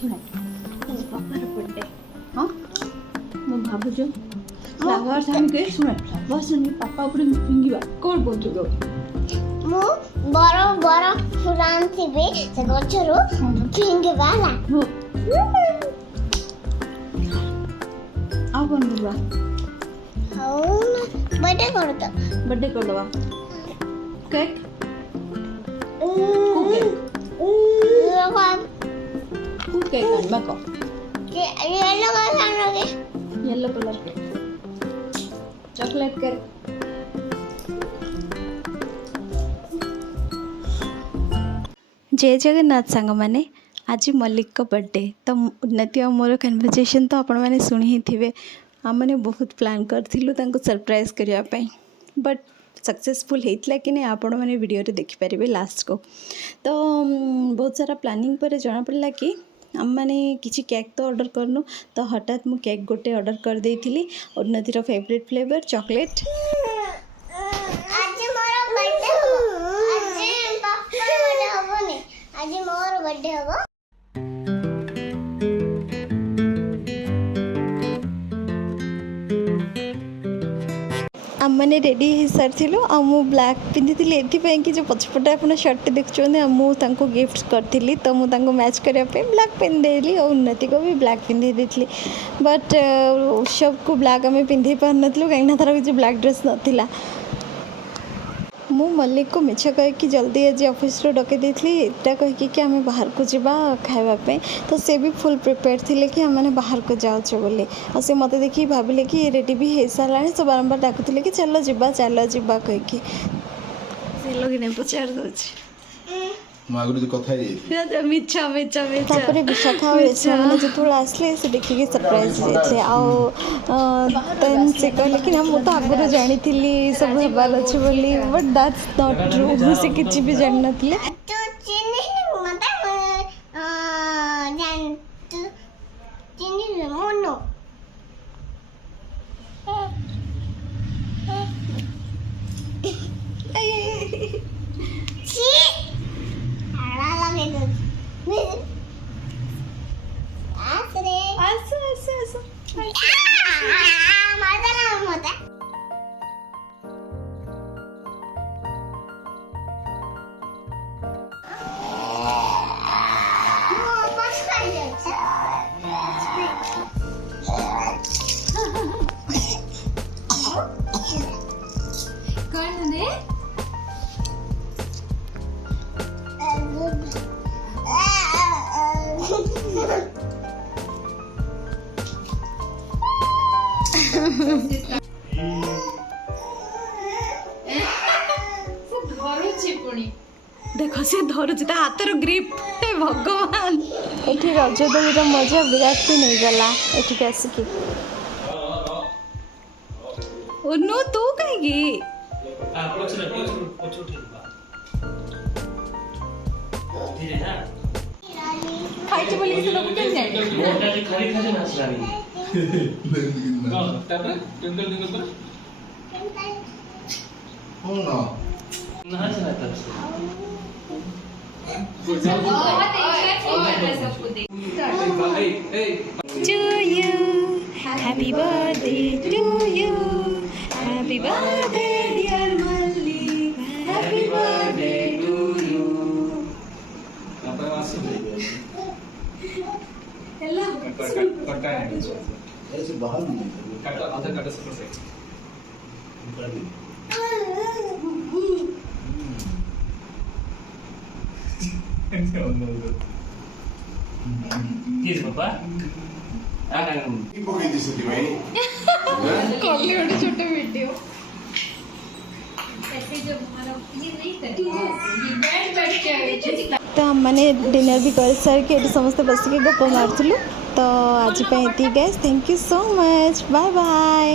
ଶୁଣ ବାପାର ବर्थଡେ ହଁ ମୁଁ ଭାବୁଛୁ ଫ୍ଲାୱାର୍ସ ଆଣିକି ଶୁଣ ଫ୍ଲାୱାର୍ସ ଆଣିକି ପାପା ଉପରେ ଫିଙ୍ଗିବା କ'ଣ କହୁଛୁ ତୁ ମୁଁ ବର ବର ଫୁଲ ଆଣିଥିବି ସେ ଗଛରୁ ଫିଙ୍ଗିବା ହେଲା ଆଉ କ'ଣ କରିବା ହଉ ବर्थडे କରିଦ बर्थडे କରିଦେବା କେକ୍ କେକ୍ ଆଣିବା କହ येलो कलर आनोगे yellow colour cake chocolate cake Jai Jagannath सांग मैंने आज मल्लिक का बर्थडे तो उन्नति और मोर कन्वर्सेशन तो आपण मैंने शुणी ही थे आम मैंने बहुत प्लान करूँ सरप्राइज करने बट सक्सेसफुल होता कि नहीं आपण मैंने वीडियो रे देखिपारे लास्ट को तो बहुत सारा प्लानिंग पर जना पड़ा कि आम मैंने किसी केक तो ऑर्डर करनु तो हठात मु केक गोटे ऑर्डर कर देइथिली उन्नतिर फेवरेट फ्लेवर चॉकलेट आज मोर बर्थडे हो आज पापा बर्थडे होबनी आज मोर बर्थडे हो आम मैंने रेडी हो सारी मु ब्लैक पिंधि कि जो पछपटे आप शर्ट देखुं मुझे गिफ्ट करी तो मुझे मैच करने ब्लैक पिंधेली और उन्नति को भी ब्लैक पिंधे देती बट उत्सव को ब्लैक आम पिंधे पार नुँ कहीं तार किसी ब्लैक ड्रेस नाला मु मल्लिक को मिछ कहीकि जल्दी आज ऑफिस रो डके देथली एटा कहीकि कि आम बाहर को जावा खाइबा तो से भी फुल प्रिपेयर थिले कि आम मैंने बाहर को जाऊँ बोले और से मत देखी भाविले कि रेडी भी हो सारा तो बारंबार डाकुले कि चलो जा कहीकि चलो कि नहीं पचार दूसरी मिछा मिछा मिछा विशाखा और रेशमा मैंने जो आसले से देखिए सरप्राइज देते देन से कहले कि ना मुझे आगुरी जानी सब हेबार अच्छे बोली बट दैट्स नॉट ट्रू से किसी भी जान नथिले तो चिन्ह मत जान तू चिन्ह मोनो ची आला लगे तो आसरे आसो आसो आसो मजा ना मजा देख सी धरुची हाथर ग्रिप भगवान ये रजदोलीर मजा विराट भी नहीं गला ये आसिकी नु तू कहीं खाई बोली से लोग क्या जाने To you, happy birthday to you, happy birthday dear Malik, happy birthday to you. Kiss papa. छोटे वीडियो तो हम मैंने डिनर भी कर सार के समस्त बस के गप मारूँ तो आज ये guys thank you so much bye bye.